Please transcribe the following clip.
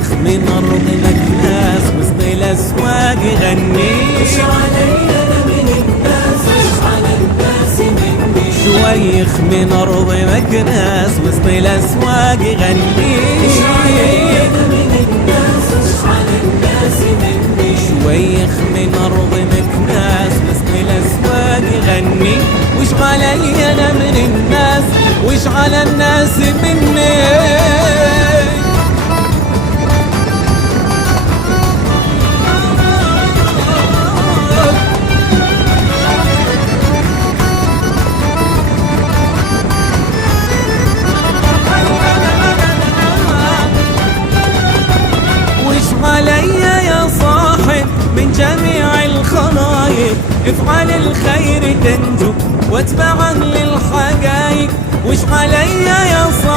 شويخ من أرض مكناس وسط الأسواق يغني. وش علي أنا من الناس وش على الناس مني. شويخ من أرض مكناس وسط الأسواق يغني. وش علي أنا من الناس وش على الناس مني. شويخ من أرض مكناس وسط الأسواق يغني. وش علي أنا من الناس وش على الناس مني. علي يا صاحب من جميع الخلايق افعل الخير تنجو واتبعا للحقائق. وش علي يا صاحب